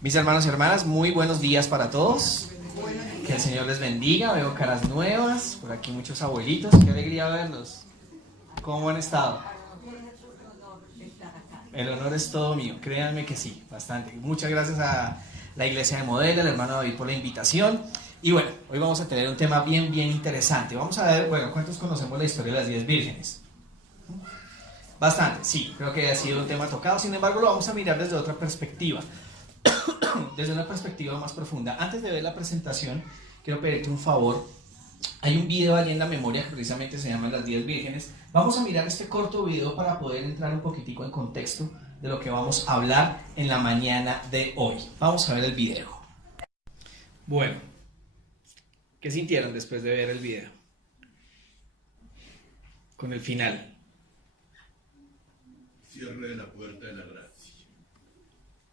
Mis hermanos y hermanas, muy buenos días para todos. Que el Señor les bendiga. Veo caras nuevas, por aquí muchos abuelitos. Qué alegría verlos. ¿Cómo han estado? El honor es todo mío, créanme que sí, bastante. Muchas gracias a la Iglesia de Modelo, al hermano David por la invitación. Y bueno, hoy vamos a tener un tema bien interesante. Vamos a ver, bueno, ¿cuántos conocemos la historia de las 10 vírgenes? Bastante, sí, creo que ha sido un tema tocado. Sin embargo, lo vamos a mirar desde otra perspectiva. Desde una perspectiva más profunda. Antes de ver la presentación, quiero pedirte un favor. Hay un video ahí en la memoria que precisamente se llama Las 10 Vírgenes. Vamos a mirar este corto video para poder entrar un poquitico en contexto de lo que vamos a hablar en la mañana de hoy. Vamos a ver el video. Bueno, ¿qué sintieron después de ver el video? Con el final. Cierre de la puerta de la gracia.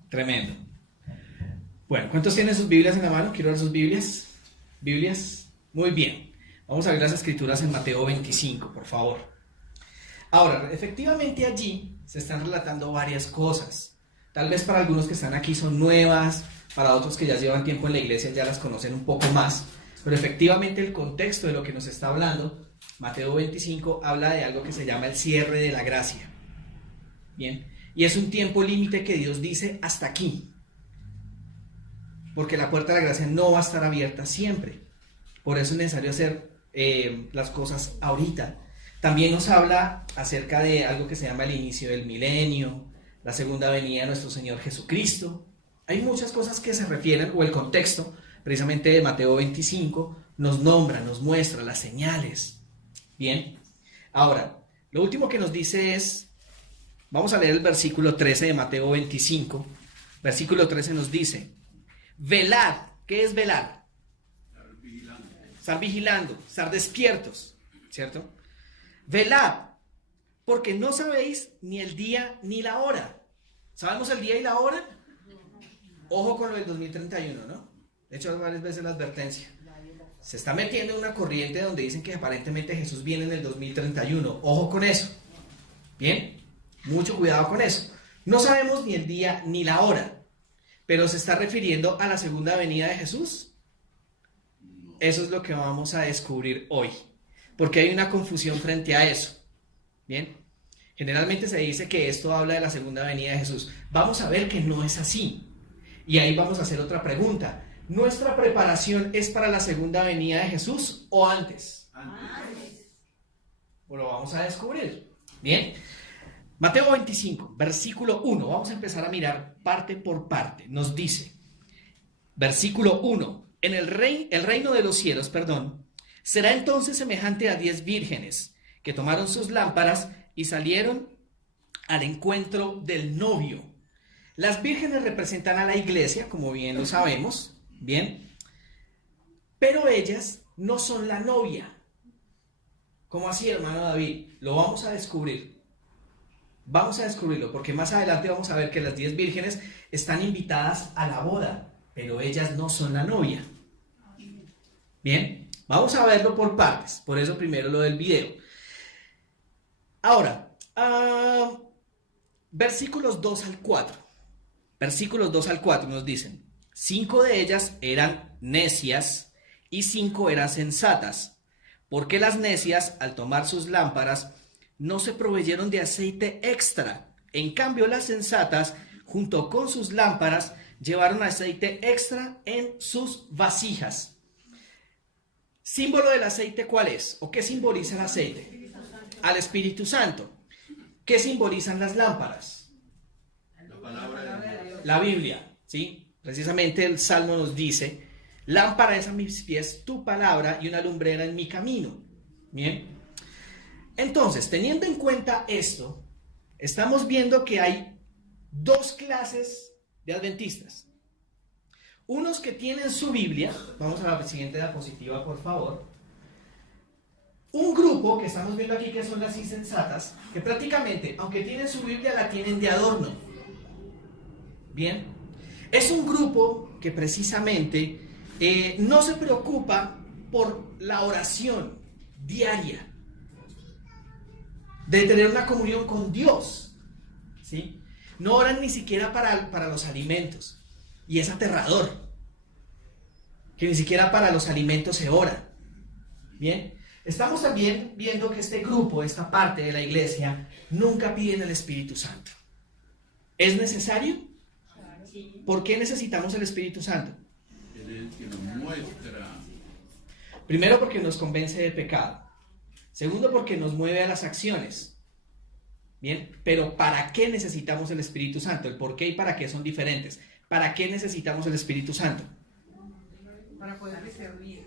Tremendo. Bueno, ¿cuántos tienen sus Biblias en la mano? Quiero ver sus Biblias. ¿Biblias? Muy bien. Vamos a ver las escrituras en Mateo 25, por favor. Ahora, efectivamente allí se están relatando varias cosas. Tal vez para algunos que están aquí son nuevas, para otros que ya llevan tiempo en la iglesia ya las conocen un poco más. Pero efectivamente el contexto de lo que nos está hablando, Mateo 25, habla de algo que se llama el cierre de la gracia. Bien, y es un tiempo límite que Dios dice hasta aquí. Porque la puerta de la gracia no va a estar abierta siempre. Por eso es necesario hacer las cosas ahorita. También nos habla acerca de algo que se llama el inicio del milenio, la segunda venida de nuestro Señor Jesucristo. Hay muchas cosas que se refieren, o el contexto, precisamente de Mateo 25, nos nombra, nos muestra las señales. Bien, ahora, lo último que nos dice es, vamos a leer el versículo 13 de Mateo 25. Versículo 13 nos dice, velad. ¿Qué es velar? Estar vigilando, estar despiertos, ¿cierto? Velad, porque no sabéis ni el día ni la hora. ¿Sabemos el día y la hora? Ojo con lo del 2031, ¿no? De hecho, varias veces la advertencia. Se está metiendo en una corriente donde dicen que aparentemente Jesús viene en el 2031. Ojo con eso. Bien, mucho cuidado con eso. No sabemos ni el día ni la hora, pero se está refiriendo a la segunda venida de Jesús. Eso es lo que vamos a descubrir hoy, porque hay una confusión frente a eso. Bien, generalmente se dice que esto habla de la segunda venida de Jesús. Vamos a ver que no es así. Y ahí vamos a hacer otra pregunta. ¿Nuestra preparación es para la segunda venida de Jesús o antes? Antes. Pues lo vamos a descubrir. Bien. Mateo 25, versículo 1. Vamos a empezar a mirar parte por parte. Nos dice, versículo 1. El reino de los cielos, será entonces semejante a 10 vírgenes que tomaron sus lámparas y salieron al encuentro del novio. Las vírgenes representan a la iglesia, como bien lo sabemos, bien, pero ellas no son la novia. ¿Cómo así, hermano David? Lo vamos a descubrir. Vamos a descubrirlo, porque más adelante vamos a ver que las 10 vírgenes están invitadas a la boda, pero ellas no son la novia. Bien, vamos a verlo por partes, por eso primero lo del video. Ahora, versículos 2 al 4. Versículos 2 al 4 nos dicen, 5 de ellas eran necias y 5 eran sensatas, porque las necias, al tomar sus lámparas, no se proveyeron de aceite extra. En cambio, las sensatas, junto con sus lámparas, llevaron aceite extra en sus vasijas. ¿Símbolo del aceite cuál es? ¿O qué simboliza el aceite? Al Espíritu Santo. ¿Qué simbolizan las lámparas? La palabra de Dios. La Biblia, ¿sí? Precisamente el Salmo nos dice, lámpara es a mis pies tu palabra y una lumbrera en mi camino. Bien. Entonces, teniendo en cuenta esto, estamos viendo que hay dos clases de adventistas. Unos que tienen su Biblia, vamos a la siguiente diapositiva, por favor. Un grupo que estamos viendo aquí que son las insensatas, que prácticamente, aunque tienen su Biblia, la tienen de adorno. Bien, es un grupo que precisamente no se preocupa por la oración diaria, de tener una comunión con Dios, ¿sí? No oran ni siquiera para los alimentos. Y es aterrador. Que ni siquiera para los alimentos se ora. Bien. Estamos también viendo que este grupo, esta parte de la iglesia, nunca piden el Espíritu Santo. ¿Es necesario? ¿Por qué necesitamos el Espíritu Santo? Él es que nos muestra. Primero, porque nos convence de pecado. Segundo, porque nos mueve a las acciones. Bien, pero ¿para qué necesitamos el Espíritu Santo? El por qué y para qué son diferentes. ¿Para qué necesitamos el Espíritu Santo? Para poder discernir.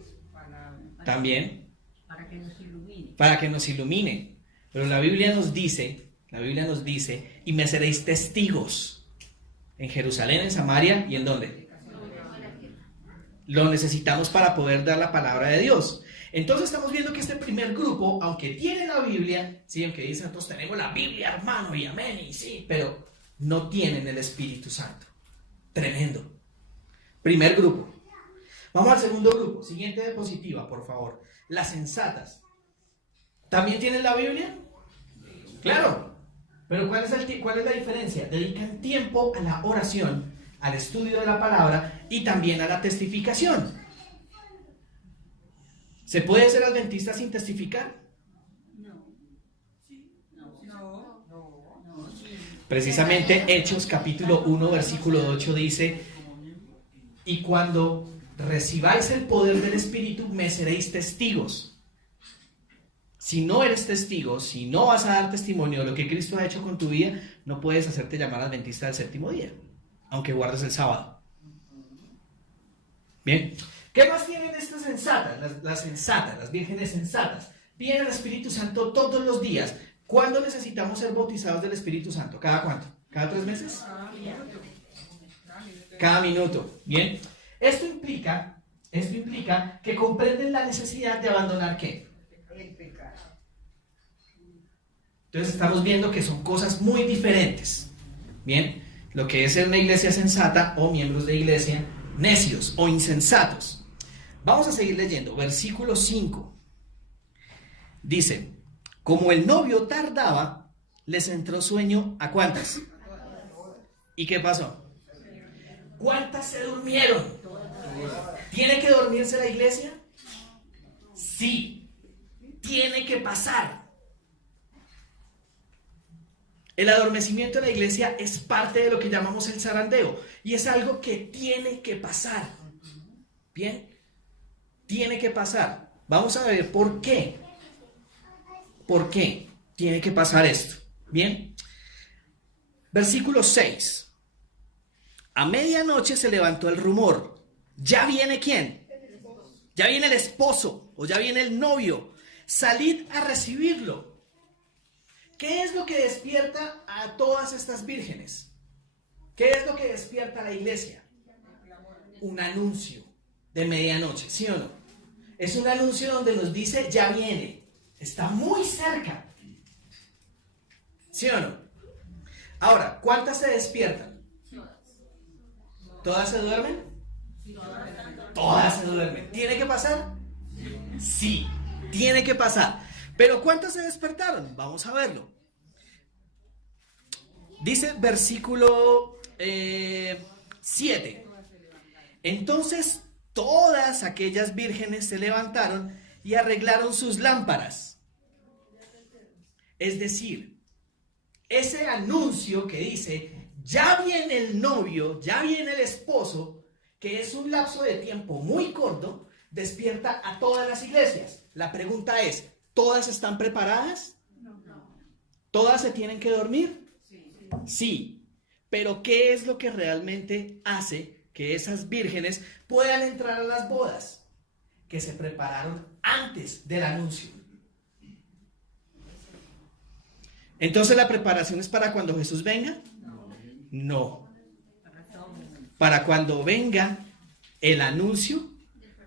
También. Para que nos ilumine. Para que nos ilumine. Pero la Biblia nos dice, y me seréis testigos en Jerusalén, en Samaria y en ¿dónde? Lo necesitamos para poder dar la palabra de Dios. Entonces estamos viendo que este primer grupo, aunque tiene la Biblia, sí, aunque dicen, entonces tenemos la Biblia, hermano, y amén, y sí, pero no tienen el Espíritu Santo. Tremendo. Primer grupo. Vamos al segundo grupo. Siguiente diapositiva, por favor. Las sensatas. ¿También tienen la Biblia? Claro. Pero ¿cuál es la diferencia? Dedican tiempo a la oración, al estudio de la palabra y también a la testificación. ¿Se puede ser adventista sin testificar? Precisamente Hechos capítulo 1 versículo 8 dice: y cuando recibáis el poder del Espíritu me seréis testigos. Si no eres testigo, si no vas a dar testimonio de lo que Cristo ha hecho con tu vida, no puedes hacerte llamar adventista del séptimo día, aunque guardes el sábado. Bien, ¿qué más tienen estas sensatas? Las sensatas, las vírgenes sensatas. Piden el Espíritu Santo todos los días. ¿Cuándo necesitamos ser bautizados del Espíritu Santo? ¿Cada cuánto? ¿Cada 3 meses? Cada minuto. Bien. Esto implica que comprenden la necesidad de abandonar ¿qué? El pecado. Entonces estamos viendo que son cosas muy diferentes. Bien, lo que es ser una iglesia sensata o miembros de iglesia necios o insensatos. Vamos a seguir leyendo. Versículo 5. Dice: como el novio tardaba, les entró sueño ¿a cuántas? ¿Y qué pasó? ¿Cuántas se durmieron? ¿Tiene que dormirse la iglesia? Sí, tiene que pasar. El adormecimiento de la iglesia es parte de lo que llamamos el zarandeo y es algo que tiene que pasar. Bien, tiene que pasar. Vamos a ver por qué. ¿Por qué tiene que pasar esto? Bien, versículo 6. A medianoche se levantó el rumor. ¿Ya viene quién? Ya viene el esposo o ya viene el novio. Salid a recibirlo. ¿Qué es lo que despierta a todas estas vírgenes? ¿Qué es lo que despierta a la iglesia? Un anuncio de medianoche, ¿sí o no? Es un anuncio donde nos dice ya viene, está muy cerca. ¿Sí o no? Ahora, ¿cuántas se despiertan? ¿Todas se duermen? Todas se duermen. ¿Tiene que pasar? Sí, tiene que pasar. Pero ¿cuántas se despertaron? Vamos a verlo. Dice versículo 7. Entonces todas aquellas vírgenes se levantaron y arreglaron sus lámparas. Es decir, ese anuncio que dice, ya viene el novio, ya viene el esposo, que es un lapso de tiempo muy corto, despierta a todas las iglesias. La pregunta es, ¿todas están preparadas? No. ¿Todas se tienen que dormir? Sí. Pero ¿qué es lo que realmente hace que esas vírgenes puedan entrar a las bodas? Que se prepararon antes del anuncio. Entonces, ¿la preparación es para cuando Jesús venga? No. Para cuando venga el anuncio,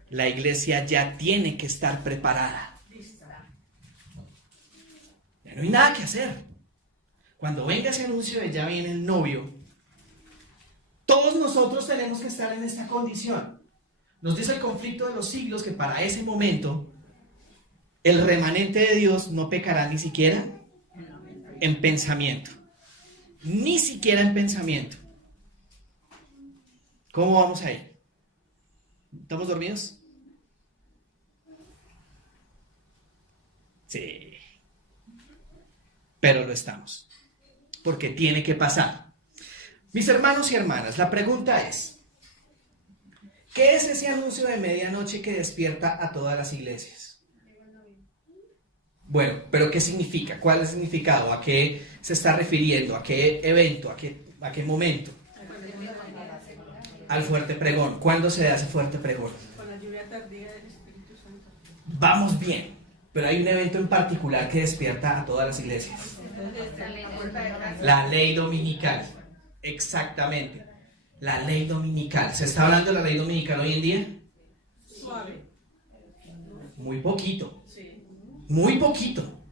la iglesia ya tiene que estar preparada. Ya no hay nada que hacer. Cuando venga ese anuncio de ya viene el novio, todos nosotros tenemos que estar en esta condición. Nos dice el conflicto de los siglos que para ese momento el remanente de Dios no pecará ni siquiera en pensamiento. Ni siquiera en pensamiento. ¿Cómo vamos ahí? ¿Estamos dormidos? Sí. Pero lo estamos. Porque tiene que pasar. Mis hermanos y hermanas, la pregunta es, ¿qué es ese anuncio de medianoche que despierta a todas las iglesias? Bueno, pero ¿qué significa? ¿Cuál es el significado? ¿A qué se está refiriendo? ¿A qué evento? ¿A qué momento? Al fuerte pregón. ¿Cuándo se hace fuerte pregón? Con la lluvia tardía del Espíritu Santo. Vamos bien, pero hay un evento en particular que despierta a todas las iglesias. La ley dominical. Exactamente. La ley dominical. ¿Se está hablando de la ley dominical hoy en día? Suave. Muy poquito. Sí. Muy poquito.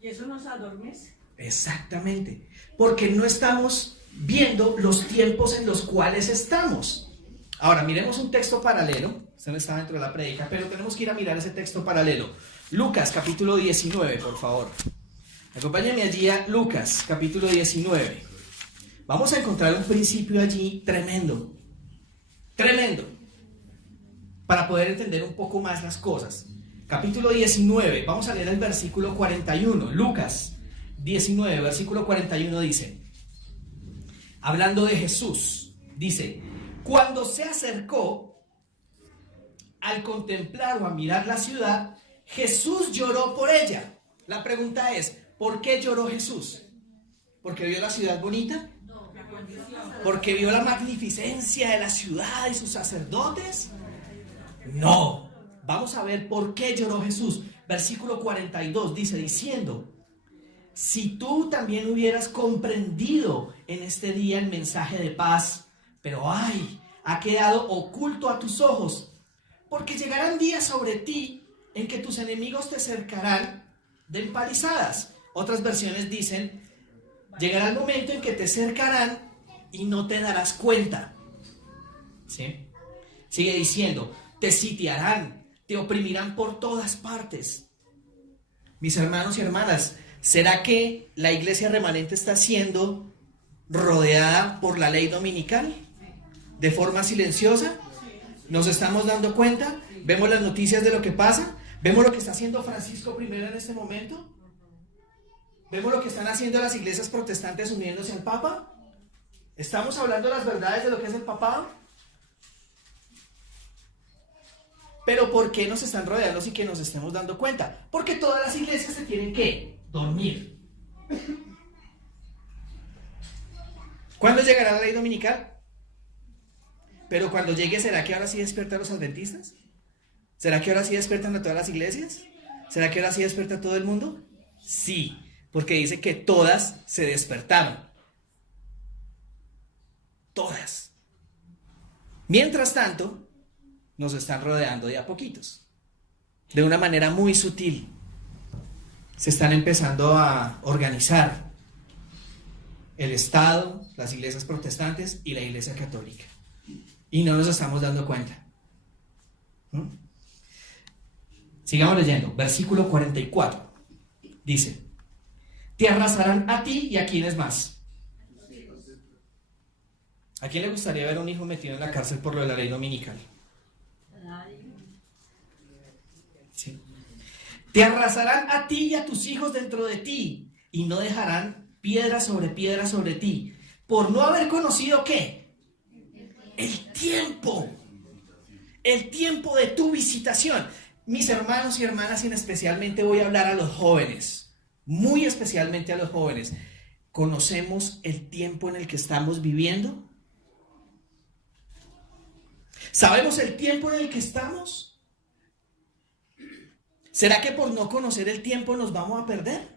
Y eso nos adormece. Exactamente. Porque no estamos viendo los tiempos en los cuales estamos. Ahora, miremos un texto paralelo. Este no está dentro de la prédica, pero tenemos que ir a mirar ese texto paralelo. Lucas, capítulo 19, por favor. Acompáñenme allí a Lucas, capítulo 19. Vamos a encontrar un principio allí tremendo. Tremendo. Para poder entender un poco más las cosas. Capítulo 19, vamos a leer el versículo 41. Lucas 19, versículo 41 dice, hablando de Jesús, dice, cuando se acercó, al contemplar o a mirar la ciudad, Jesús lloró por ella. La pregunta es, ¿por qué lloró Jesús? ¿Porque vio la ciudad bonita? ¿Porque vio la magnificencia de la ciudad y sus sacerdotes? No. Vamos a ver por qué lloró Jesús. Versículo 42 dice, diciendo, si tú también hubieras comprendido en este día el mensaje de paz, pero ay, ha quedado oculto a tus ojos, porque llegarán días sobre ti en que tus enemigos te cercarán de empalizadas. Otras versiones dicen, llegará el momento en que te cercarán y no te darás cuenta. ¿Sí? Sigue diciendo, te sitiarán, te oprimirán por todas partes. Mis hermanos y hermanas, ¿será que la iglesia remanente está siendo rodeada por la ley dominical? ¿De forma silenciosa? ¿Nos estamos dando cuenta? ¿Vemos las noticias de lo que pasa? ¿Vemos lo que está haciendo Francisco I en este momento? ¿Vemos lo que están haciendo las iglesias protestantes uniéndose al Papa? ¿Estamos hablando las verdades de lo que es el papado? Pero ¿por qué nos están rodeando sin que nos estemos dando cuenta? Porque todas las iglesias se tienen que dormir. ¿Cuándo llegará la ley dominical? Pero cuando llegue, ¿será que ahora sí despierta a los adventistas? ¿Será que ahora sí despiertan a todas las iglesias? ¿Será que ahora sí despierta a todo el mundo? Sí, porque dice que todas se despertaron. Todas. Mientras tanto, nos están rodeando de a poquitos. De una manera muy sutil. Se están empezando a organizar el Estado, las iglesias protestantes y la iglesia católica. Y no nos estamos dando cuenta. Sigamos leyendo. Versículo 44. Dice, te arrasarán a ti y a quienes más. ¿A quién le gustaría ver a un hijo metido en la cárcel por lo de la ley dominical? Sí. Te arrasarán a ti y a tus hijos dentro de ti, y no dejarán piedra sobre ti, por no haber conocido ¿qué? El tiempo de tu visitación. Mis hermanos y hermanas, y especialmente voy a hablar a los jóvenes, muy especialmente a los jóvenes. ¿Conocemos el tiempo en el que estamos viviendo? ¿Sabemos el tiempo en el que estamos? ¿Será que por no conocer el tiempo nos vamos a perder?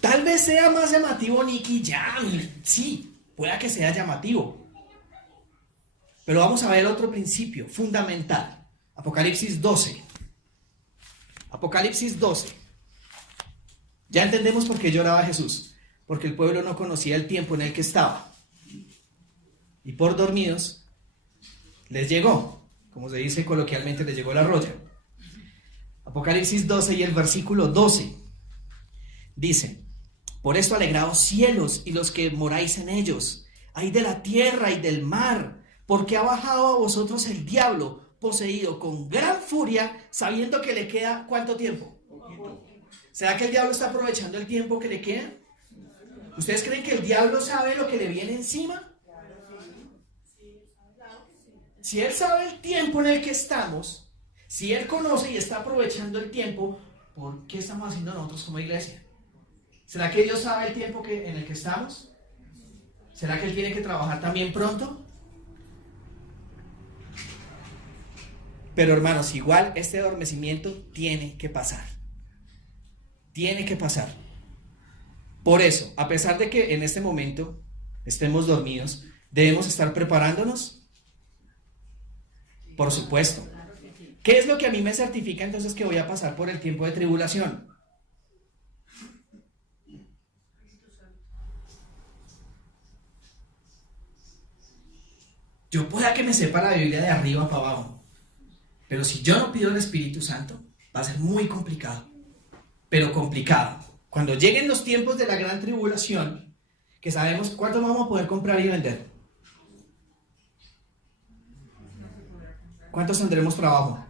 Tal vez sea más llamativo Nicky Jam. Sí, pueda que sea llamativo. Pero vamos a ver otro principio fundamental. Apocalipsis 12. Apocalipsis 12. Ya entendemos por qué lloraba Jesús. Porque el pueblo no conocía el tiempo en el que estaba. Y por dormidos les llegó, como se dice coloquialmente, les llegó la roya. Apocalipsis 12 y el versículo 12 dice, por esto alegraos cielos y los que moráis en ellos, ay de la tierra y del mar, porque ha bajado a vosotros el diablo, poseído con gran furia, sabiendo que le queda ¿cuánto tiempo? Poquito. ¿Será que el diablo está aprovechando el tiempo que le queda? ¿Ustedes creen que el diablo sabe lo que le viene encima? Si él sabe el tiempo en el que estamos, si él conoce y está aprovechando el tiempo, ¿por qué estamos haciendo nosotros como iglesia? ¿Será que Dios sabe el tiempo en el que estamos? ¿Será que él tiene que trabajar también pronto? Pero hermanos, igual este adormecimiento tiene que pasar. Tiene que pasar. Por eso, a pesar de que en este momento estemos dormidos, debemos estar preparándonos. Por supuesto. ¿Qué es lo que a mí me certifica entonces que voy a pasar por el tiempo de tribulación? Yo pueda que me sepa la Biblia de arriba para abajo, pero si yo no pido el Espíritu Santo, va a ser muy complicado. Pero complicado. Cuando lleguen los tiempos de la gran tribulación, que sabemos cuánto vamos a poder comprar y vender. ¿Cuántos tendremos trabajo?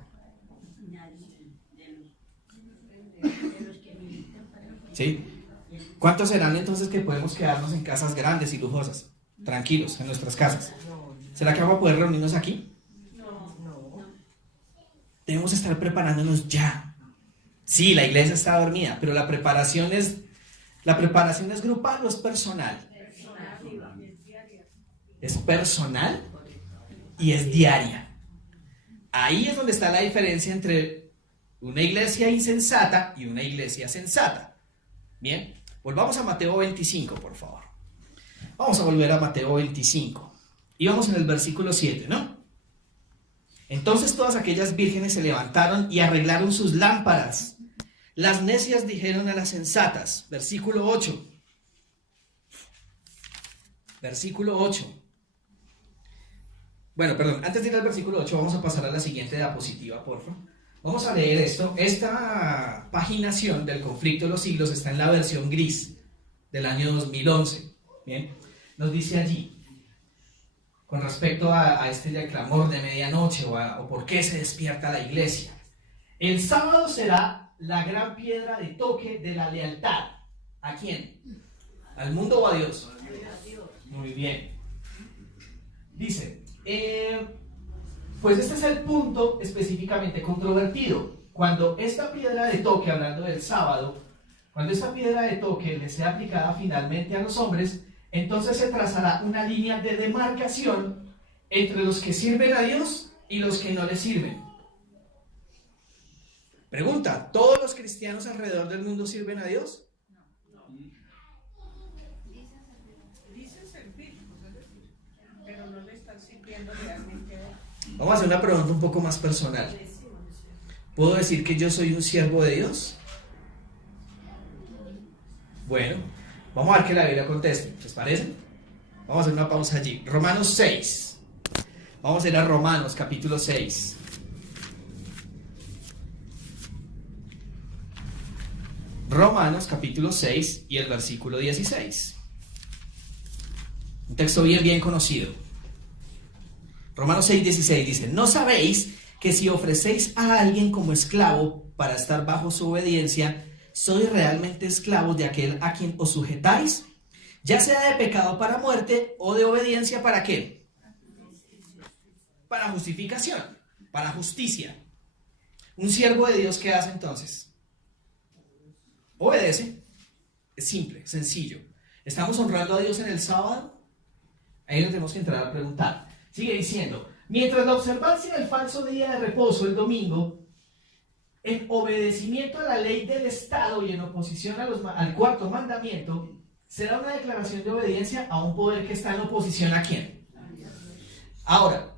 ¿Sí? ¿Cuántos serán entonces que podemos quedarnos en casas grandes y lujosas? Tranquilos, en nuestras casas. ¿Será que vamos a poder reunirnos aquí? No. Debemos estar preparándonos ya. Sí, la iglesia está dormida, pero la preparación es grupal o es personal. Es personal y es diaria. Ahí es donde está la diferencia entre una iglesia insensata y una iglesia sensata. Bien, volvamos a Mateo 25, por favor. Vamos a volver a Mateo 25. Y vamos en el versículo 7, ¿no? Entonces todas aquellas vírgenes se levantaron y arreglaron sus lámparas. Las necias dijeron a las sensatas. Versículo 8. Versículo 8. Bueno, perdón, antes de ir al versículo 8, vamos a pasar a la siguiente diapositiva, por favor. Vamos a leer esto. Esta paginación del conflicto de los siglos está en la versión gris del año 2011. Bien, nos dice allí, con respecto a este clamor de medianoche o por qué se despierta la iglesia. El sábado será la gran piedra de toque de la lealtad. ¿A quién? ¿Al mundo o a Dios? Muy bien. Dice, pues este es el punto específicamente controvertido. Cuando esta piedra de toque, hablando del sábado, cuando esta piedra de toque le sea aplicada finalmente a los hombres, entonces se trazará una línea de demarcación entre los que sirven a Dios y los que no le sirven. Pregunta, ¿todos los cristianos alrededor del mundo sirven a Dios? Dicen servir, pero no le están sirviendo realmente. Vamos a hacer una pregunta un poco más personal. ¿Puedo decir que yo soy un siervo de Dios? Bueno, vamos a ver que la Biblia conteste. ¿Les parece? Vamos a hacer una pausa allí. Romanos 6. Vamos a ir a Romanos capítulo 6. Romanos capítulo 6 y el versículo 16. Un texto bien conocido. Romanos 6, 16 dice: ¿No sabéis que si ofrecéis a alguien como esclavo para estar bajo su obediencia, sois realmente esclavos de aquel a quien os sujetáis? Ya sea de pecado para muerte o de obediencia para ¿qué? Para justificación, para justicia. Un siervo de Dios, ¿qué hace entonces? Obedece. Es simple, sencillo. ¿Estamos honrando a Dios en el sábado? Ahí nos tenemos que entrar a preguntar. Sigue diciendo: mientras la observancia del falso día de reposo, el domingo, en obedecimiento a la ley del Estado y en oposición al cuarto mandamiento, será una declaración de obediencia a un poder que está en oposición ¿a quién? Ahora,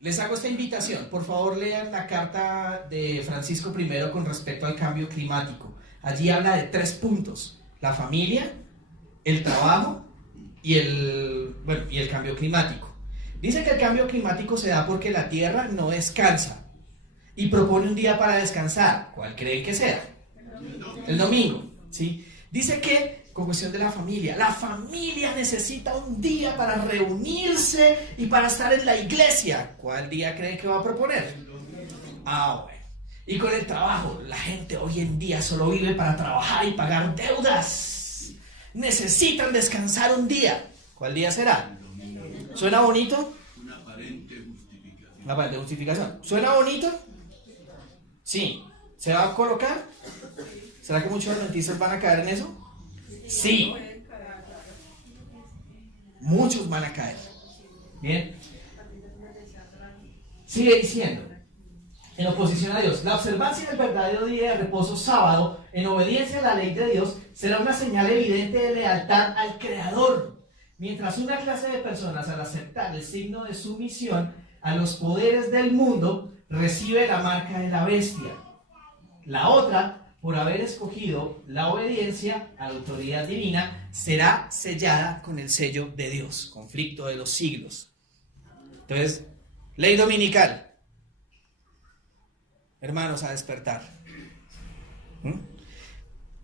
les hago esta invitación. Por favor, lean la carta de Francisco I con respecto al cambio climático. Allí habla de 3 puntos: la familia, el trabajo y el cambio climático. Dice que el cambio climático se da porque la Tierra no descansa y propone un día para descansar. ¿Cuál creen que sea? El domingo, ¿sí? Dice que con cuestión de la familia. La familia necesita un día para reunirse y para estar en la iglesia. ¿Cuál día creen que va a proponer? Bueno. Y con el trabajo, la gente hoy en día solo vive para trabajar y pagar deudas. Necesitan descansar un día. ¿Cuál día será? ¿Suena bonito? Una aparente justificación. Una aparente justificación. ¿Suena bonito? Sí. ¿Se va a colocar? ¿Será que muchos adventistas van a caer en eso? Sí. Muchos van a caer. Bien. Sigue diciendo, en oposición a Dios, la observancia del verdadero día de reposo sábado, en obediencia a la ley de Dios, será una señal evidente de lealtad al Creador. Mientras una clase de personas, al aceptar el signo de sumisión a los poderes del mundo, recibe la marca de la bestia. La otra, por haber escogido la obediencia a la autoridad divina, será sellada con el sello de Dios. Conflicto de los siglos. Entonces, ley dominical. Hermanos, a despertar.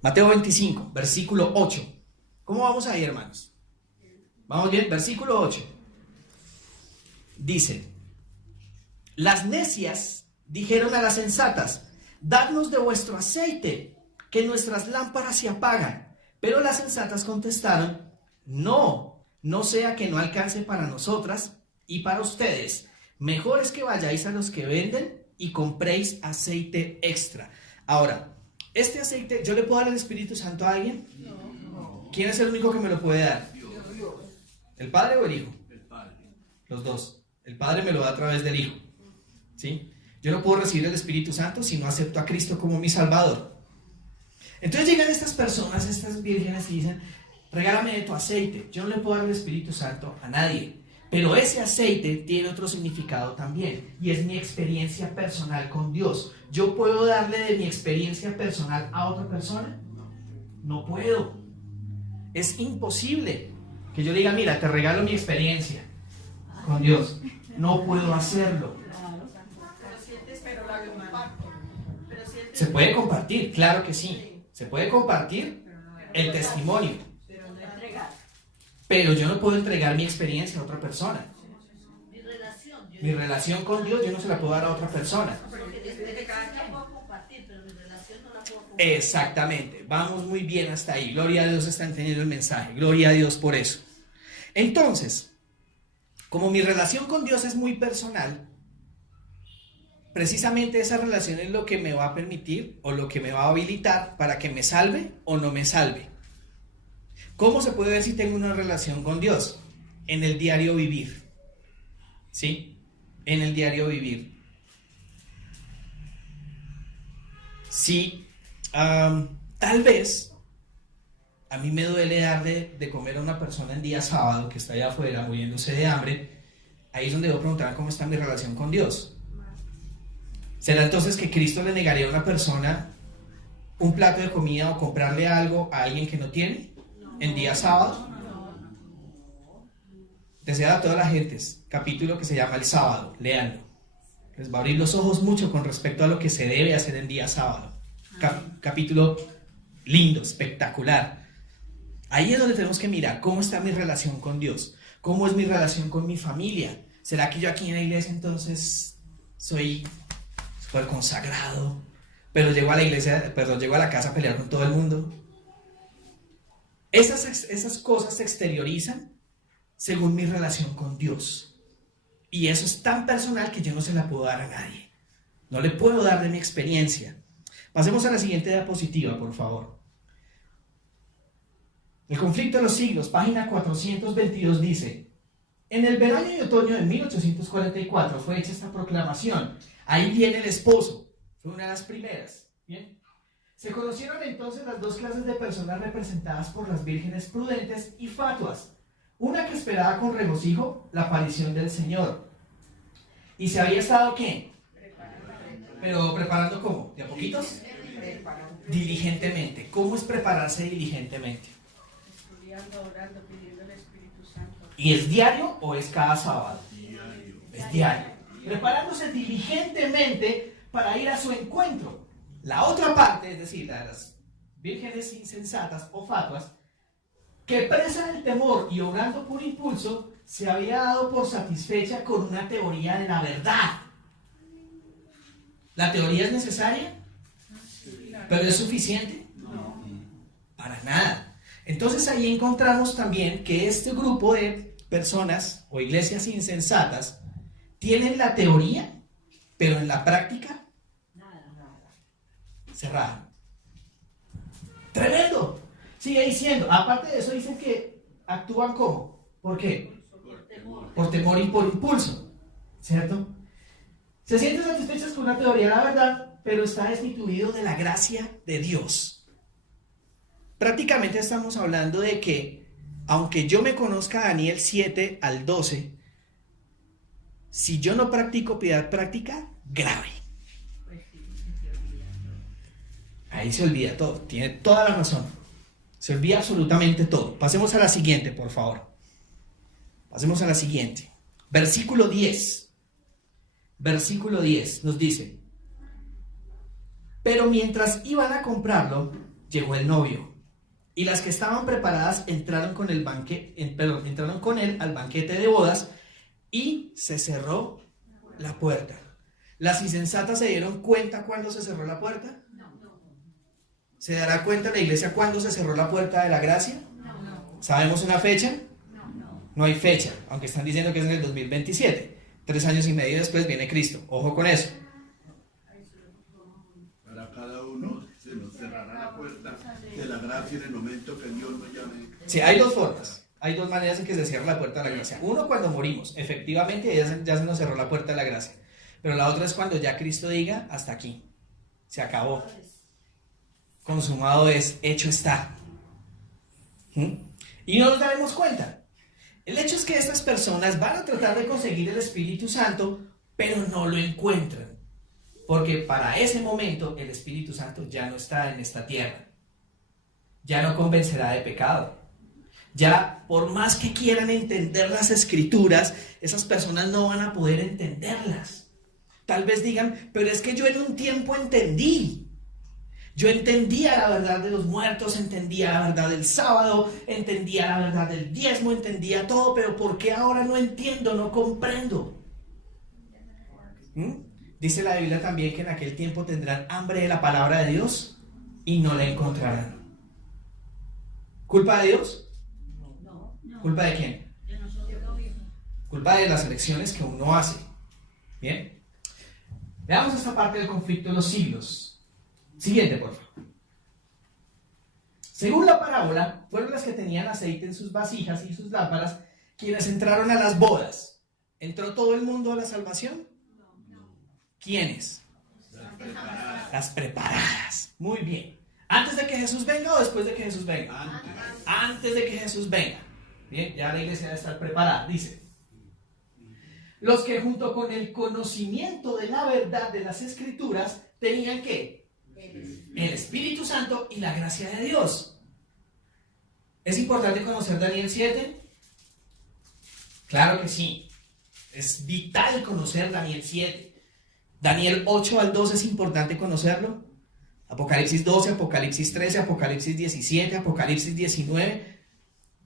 Mateo 25, versículo 8. ¿Cómo vamos ahí, hermanos? ¿Vamos bien? Versículo 8. Dice, las necias dijeron a las sensatas, dadnos de vuestro aceite, que nuestras lámparas se apagan. Pero las sensatas contestaron, no sea que no alcance para nosotras y para ustedes. Mejor es que vayáis a los que venden y compréis aceite extra. Ahora, este aceite, ¿yo le puedo dar el Espíritu Santo a alguien? No. ¿Quién es el único que me lo puede dar? ¿El Padre o el Hijo? El Padre. Los dos. El Padre me lo da a través del Hijo. ¿Sí? Yo no puedo recibir el Espíritu Santo si no acepto a Cristo como mi Salvador. Entonces llegan estas personas, estas vírgenes, y dicen, regálame de tu aceite. Yo no le puedo dar el Espíritu Santo a nadie. Pero ese aceite tiene otro significado también, y es mi experiencia personal con Dios. ¿Yo puedo darle de mi experiencia personal a otra persona? No puedo. Es imposible que yo diga, mira, te regalo mi experiencia con Dios. No puedo hacerlo. Pero la comparto. Se puede compartir, claro que sí. Se puede compartir el testimonio. Pero yo no puedo entregar mi experiencia a otra persona. Mi relación con Dios yo no se la puedo dar a otra persona. Exactamente, vamos muy bien hasta ahí. Gloria a Dios, está entendiendo el mensaje. Gloria a Dios por eso. Entonces, como mi relación con Dios es muy personal, precisamente esa relación es lo que me va a permitir o lo que me va a habilitar para que me salve o no me salve. ¿Cómo se puede ver si tengo una relación con Dios? En el diario vivir. ¿Sí? En el diario vivir. Sí, tal vez a mí me duele darle de comer a una persona en día sábado que está allá afuera muriéndose de hambre. Ahí es donde debo preguntar cómo está mi relación con Dios. ¿Será entonces que Cristo le negaría a una persona un plato de comida o comprarle algo a alguien que no tiene en día sábado? Desea a todas las gentes, capítulo que se llama El Sábado, léanlo. Les va a abrir los ojos mucho con respecto a lo que se debe hacer en día sábado. Capítulo lindo, espectacular. Ahí es donde tenemos que mirar cómo está mi relación con Dios, cómo es mi relación con mi familia. ¿Será que yo aquí en la iglesia entonces soy súper consagrado, pero llego a la iglesia, llego a la casa a pelear con todo el mundo? Esas cosas se exteriorizan según mi relación con Dios. Y eso es tan personal que yo no se la puedo dar a nadie. No le puedo dar de mi experiencia. Pasemos a la siguiente diapositiva, por favor. El conflicto de los siglos, página 422, dice: en el verano y otoño de 1844 fue hecha esta proclamación. Ahí viene el esposo. Fue una de las primeras. ¿Bien? Se conocieron entonces las dos clases de personas representadas por las vírgenes prudentes y fatuas. Una que esperaba con regocijo la aparición del Señor. ¿Y se había estado qué? Pero preparando ¿cómo? ¿De a poquitos? Diligentemente. ¿Cómo es prepararse diligentemente? Estudiando, orando, pidiendo el Espíritu Santo. ¿Y es diario o es cada sábado? Diario. Es diario. Preparándose diligentemente para ir a su encuentro. La otra parte, es decir, la de las vírgenes insensatas o fatuas, que presa del temor y obrando por impulso, se había dado por satisfecha con una teoría de la verdad. ¿La teoría es necesaria? ¿Pero es suficiente? No. Para nada. Entonces ahí encontramos también que este grupo de personas o iglesias insensatas tienen la teoría, pero en la práctica, cerrada. ¡Tremendo! Sigue diciendo, aparte de eso dicen que actúan como, ¿por qué? Por temor y por impulso, ¿cierto? Se sienten satisfechos con una teoría de la verdad, pero está destituido de la gracia de Dios. Prácticamente estamos hablando de que, aunque yo me conozca Daniel 7 al 12, si yo no practico piedad práctica, grave. Ahí se olvida todo, tiene toda la razón. Se olvida absolutamente todo. Pasemos a la siguiente, por favor. Pasemos a la siguiente. Versículo 10. Versículo 10 nos dice: pero mientras iban a comprarlo, llegó el novio, y las que estaban preparadas entraron con él al banquete de bodas, y se cerró la puerta. ¿Las insensatas se dieron cuenta cuando se cerró la puerta? ¿Se dará cuenta la iglesia cuándo se cerró la puerta de la gracia? ¿Sabemos una fecha? No hay fecha, aunque están diciendo que es en el 2027. 3 años y medio después viene Cristo. Ojo con eso. Para cada uno se nos cerrará la puerta de la gracia en el momento que Dios nos llame. Sí, hay dos formas. Hay dos maneras en que se cierra la puerta de la gracia. Uno, cuando morimos. Efectivamente, ya se nos cerró la puerta de la gracia. Pero la otra es cuando ya Cristo diga, hasta aquí. Se acabó. Consumado es, hecho está. Y no nos daremos cuenta. El hecho es que estas personas van a tratar de conseguir el Espíritu Santo, pero no lo encuentran. Porque para ese momento el Espíritu Santo ya no está en esta tierra. Ya no convencerá de pecado. Ya, por más que quieran entender las Escrituras, esas personas no van a poder entenderlas. Tal vez digan, pero es que yo en un tiempo entendí. Yo entendía la verdad de los muertos, entendía la verdad del sábado, entendía la verdad del diezmo, entendía todo, pero ¿por qué ahora no entiendo, no comprendo? Dice la Biblia también que en aquel tiempo tendrán hambre de la palabra de Dios y no la encontrarán. ¿Culpa de Dios? ¿Culpa de quién? Culpa de las elecciones que uno hace. Bien. Veamos esta parte del conflicto de los siglos. Siguiente, por favor. Según la parábola, fueron las que tenían aceite en sus vasijas y sus lámparas quienes entraron a las bodas. ¿Entró todo el mundo a la salvación? ¿Quiénes? Las preparadas. Muy bien. ¿Antes de que Jesús venga o después de que Jesús venga? Antes de que Jesús venga. Bien, ya la iglesia debe estar preparada. Dice: los que junto con el conocimiento de la verdad de las Escrituras tenían ¿qué? El Espíritu Santo y la gracia de Dios. ¿Es importante conocer Daniel 7? Claro que sí. Es vital conocer Daniel 7. Daniel 8 al 12 es importante conocerlo. Apocalipsis 12, Apocalipsis 13, Apocalipsis 17, Apocalipsis 19.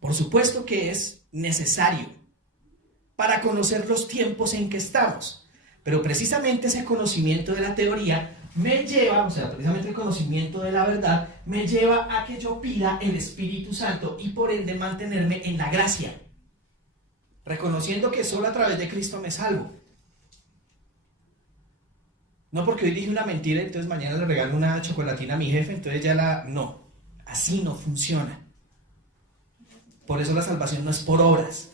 Por supuesto que es necesario para conocer los tiempos en que estamos. Pero precisamente ese conocimiento de la teoría me lleva, precisamente el conocimiento de la verdad, me lleva a que yo pida el Espíritu Santo y por ende mantenerme en la gracia, reconociendo que solo a través de Cristo me salvo. No porque hoy dije una mentira, entonces mañana le regalo una chocolatina a mi jefe, entonces ya no, así no funciona. Por eso la salvación no es por obras.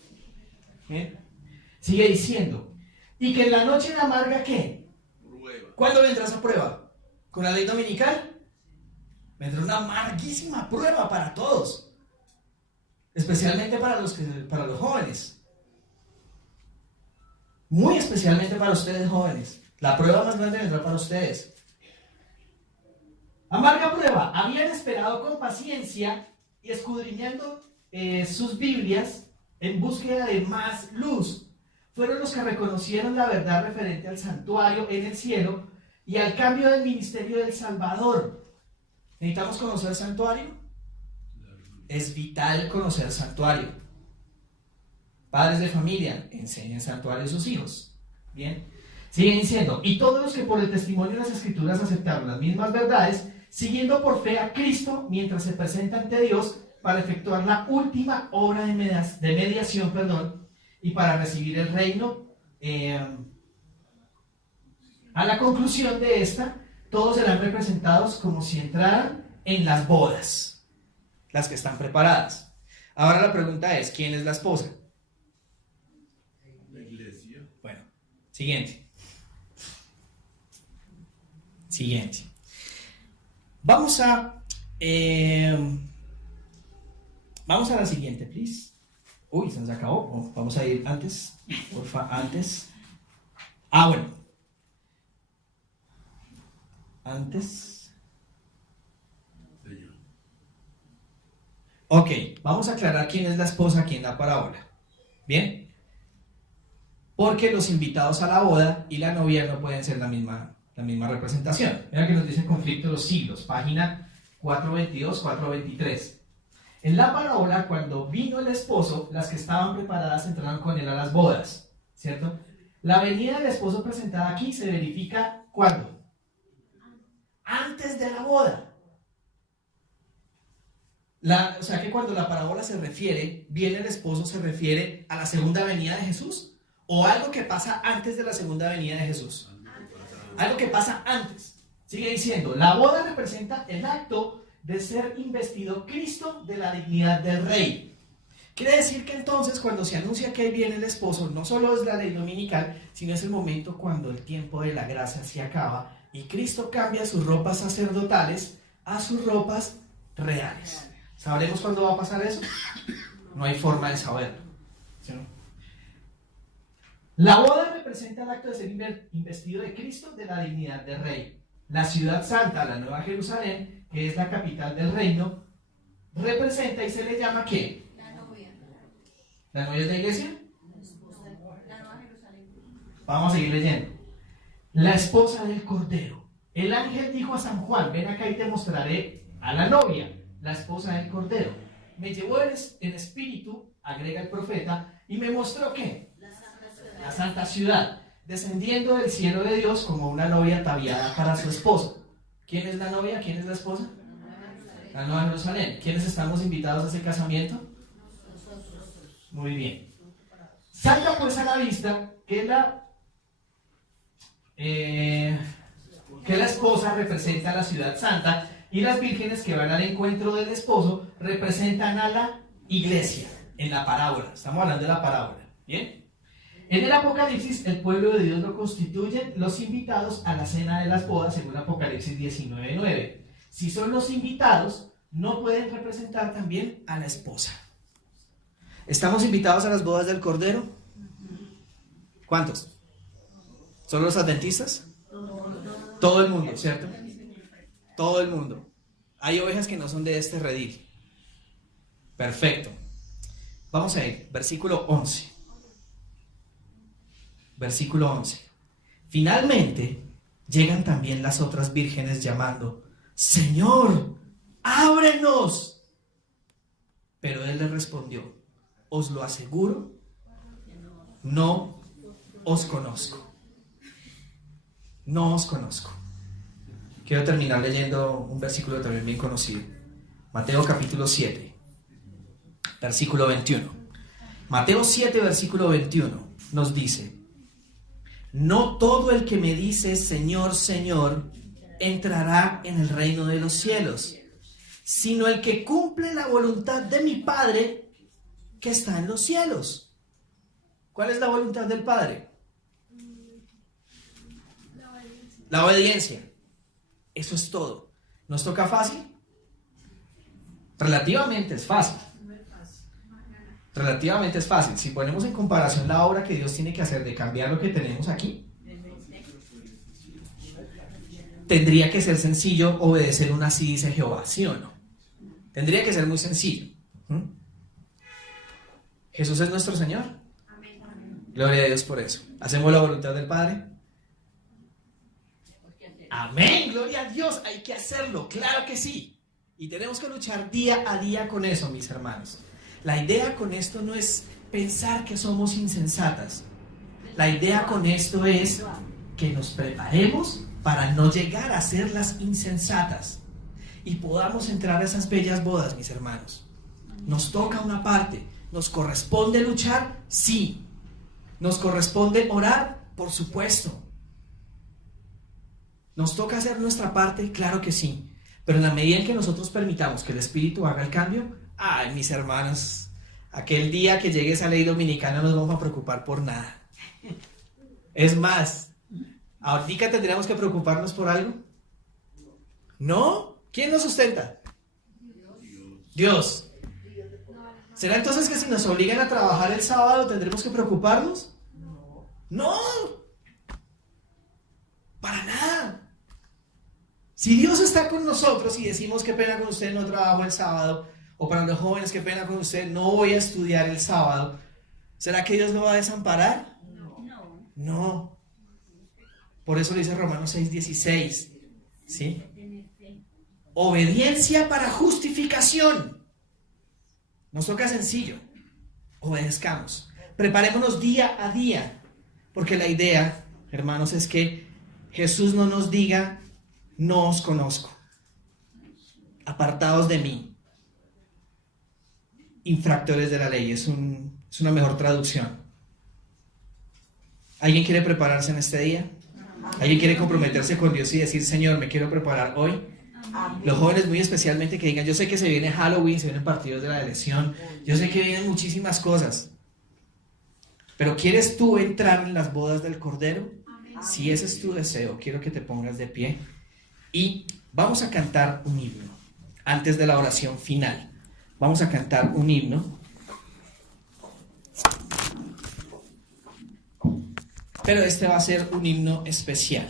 ¿Bien? Sigue diciendo, y que en la noche de amarga, ¿qué? ¿Cuándo vendrá esa prueba? ¿Con la ley dominical? Vendrá una amarguísima prueba para todos, especialmente para los jóvenes, muy especialmente para ustedes jóvenes. La prueba más grande vendrá para ustedes. Amarga prueba. Habían esperado con paciencia y escudriñando sus Biblias en búsqueda de más luz. Fueron los que reconocieron la verdad referente al santuario en el cielo y al cambio del ministerio del Salvador. ¿Necesitamos conocer el santuario? es vital conocer santuario. Padres de familia, enseñen santuario a sus hijos. Bien. Siguen diciendo, y todos los que por el testimonio de las Escrituras aceptaron las mismas verdades, siguiendo por fe a Cristo, mientras se presenta ante Dios para efectuar la última obra de mediación, y para recibir el reino. A la conclusión de esta, todos serán representados como si entraran en las bodas, las que están preparadas. Ahora la pregunta es, ¿quién es la esposa? La iglesia. Bueno, siguiente. Vamos a la siguiente, please. Uy, se nos acabó. Oh, vamos a ir antes, porfa, antes. Bueno. Antes. Señor. Ok, vamos a aclarar quién es la esposa aquí en la parábola. ¿Bien? Porque los invitados a la boda y la novia no pueden ser la misma representación. Mira que nos dice Conflicto de los Siglos, página 422, 423. En la parábola, cuando vino el esposo, las que estaban preparadas entraron con él a las bodas, ¿cierto? La venida del esposo presentada aquí se verifica ¿cuándo? Antes de la boda. O sea que cuando la parábola se refiere, viene el esposo, se refiere a la segunda venida de Jesús o algo que pasa antes de la segunda venida de Jesús. Algo que pasa antes. Sigue diciendo, la boda representa el acto de ser investido Cristo de la dignidad del rey. Quiere decir que entonces cuando se anuncia que ahí viene el esposo, no solo es la ley dominical, sino es el momento cuando el tiempo de la gracia se acaba y Cristo cambia sus ropas sacerdotales a sus ropas reales. ¿Sabremos cuándo va a pasar eso? No hay forma de saberlo, ¿sí? La boda representa el acto de ser investido de Cristo de la dignidad del rey. La ciudad santa, la Nueva Jerusalén, que es la capital del reino, representa y se le llama ¿qué? La novia. ¿La novia es la iglesia? La Nueva Jerusalén. Vamos a seguir leyendo. La esposa del Cordero. El ángel dijo a San Juan, ven acá y te mostraré a la novia, la esposa del Cordero. Me llevó en espíritu, agrega el profeta, y me mostró ¿qué? La santa ciudad, descendiendo del cielo de Dios como una novia ataviada para su esposo. ¿Quién es la novia? ¿Quién es la esposa? La Nueva Jerusalén. ¿Quiénes estamos invitados a ese casamiento? Muy bien. Salta pues a la vista que la esposa representa a la ciudad santa y las vírgenes que van al encuentro del esposo representan a la iglesia en la parábola. Estamos hablando de la parábola. ¿Bien? En el Apocalipsis, el pueblo de Dios lo constituyen los invitados a la cena de las bodas, según Apocalipsis 19:9. Si son los invitados, no pueden representar también a la esposa. ¿Estamos invitados a las bodas del Cordero? ¿Cuántos? ¿Solo los adventistas? Todo el mundo, ¿cierto? Todo el mundo. Hay ovejas que no son de este redil. Perfecto. Vamos a ir, versículo 11. Versículo 11. Finalmente llegan también las otras vírgenes llamando, Señor, ábrenos. Pero él les respondió, os lo aseguro, no os conozco. No os conozco. Quiero terminar leyendo un versículo también bien conocido. Mateo capítulo 7, versículo 21. Mateo 7, versículo 21 nos dice, no todo el que me dice Señor, Señor, entrará en el reino de los cielos, sino el que cumple la voluntad de mi Padre que está en los cielos. ¿Cuál es la voluntad del Padre? La obediencia. Eso es todo. ¿Nos toca fácil? Relativamente es fácil. Relativamente es fácil. Si ponemos en comparación la obra que Dios tiene que hacer de cambiar lo que tenemos aquí, tendría que ser sencillo obedecer un así dice Jehová, ¿sí o no? Tendría que ser muy sencillo. ¿Jesús es nuestro Señor? Gloria a Dios por eso. ¿Hacemos la voluntad del Padre? Amén, gloria a Dios, hay que hacerlo, claro que sí. Y tenemos que luchar día a día con eso, mis hermanos. La idea con esto no es pensar que somos insensatas. La idea con esto es que nos preparemos para no llegar a ser las insensatas y podamos entrar a esas bellas bodas, mis hermanos. Nos toca una parte. ¿Nos corresponde luchar? Sí. ¿Nos corresponde orar? Por supuesto. ¿Nos toca hacer nuestra parte? Claro que sí. Pero en la medida en que nosotros permitamos que el Espíritu haga el cambio, ay, mis hermanos, aquel día que llegue esa ley dominicana no nos vamos a preocupar por nada. Es más, ¿ahorita tendríamos que preocuparnos por algo? ¿No? ¿Quién nos sustenta? Dios. ¿Será entonces que si nos obligan a trabajar el sábado tendremos que preocuparnos? No. Para nada. Si Dios está con nosotros y decimos qué pena con usted, no trabajo el sábado, o para los jóvenes qué pena con usted, no voy a estudiar el sábado, ¿será que Dios lo va a desamparar? No. Por eso lo dice Romanos 6:16, ¿sí? Obediencia para justificación. Nos toca sencillo. Obedezcamos. Preparémonos día a día, porque la idea, hermanos, es que Jesús no nos diga: no os conozco, apartados de mí, infractores de la ley. Es una mejor traducción. ¿Alguien quiere prepararse en este día? ¿Alguien quiere comprometerse con Dios y decir: Señor, me quiero preparar hoy? Los jóvenes muy especialmente, que digan: yo sé que se viene Halloween, se vienen partidos de la elección, yo sé que vienen muchísimas cosas, pero ¿quieres tú entrar en las bodas del Cordero? Si ese es tu deseo, quiero que te pongas de pie y vamos a cantar un himno. Antes de la oración final, vamos a cantar un himno, pero este va a ser un himno especial.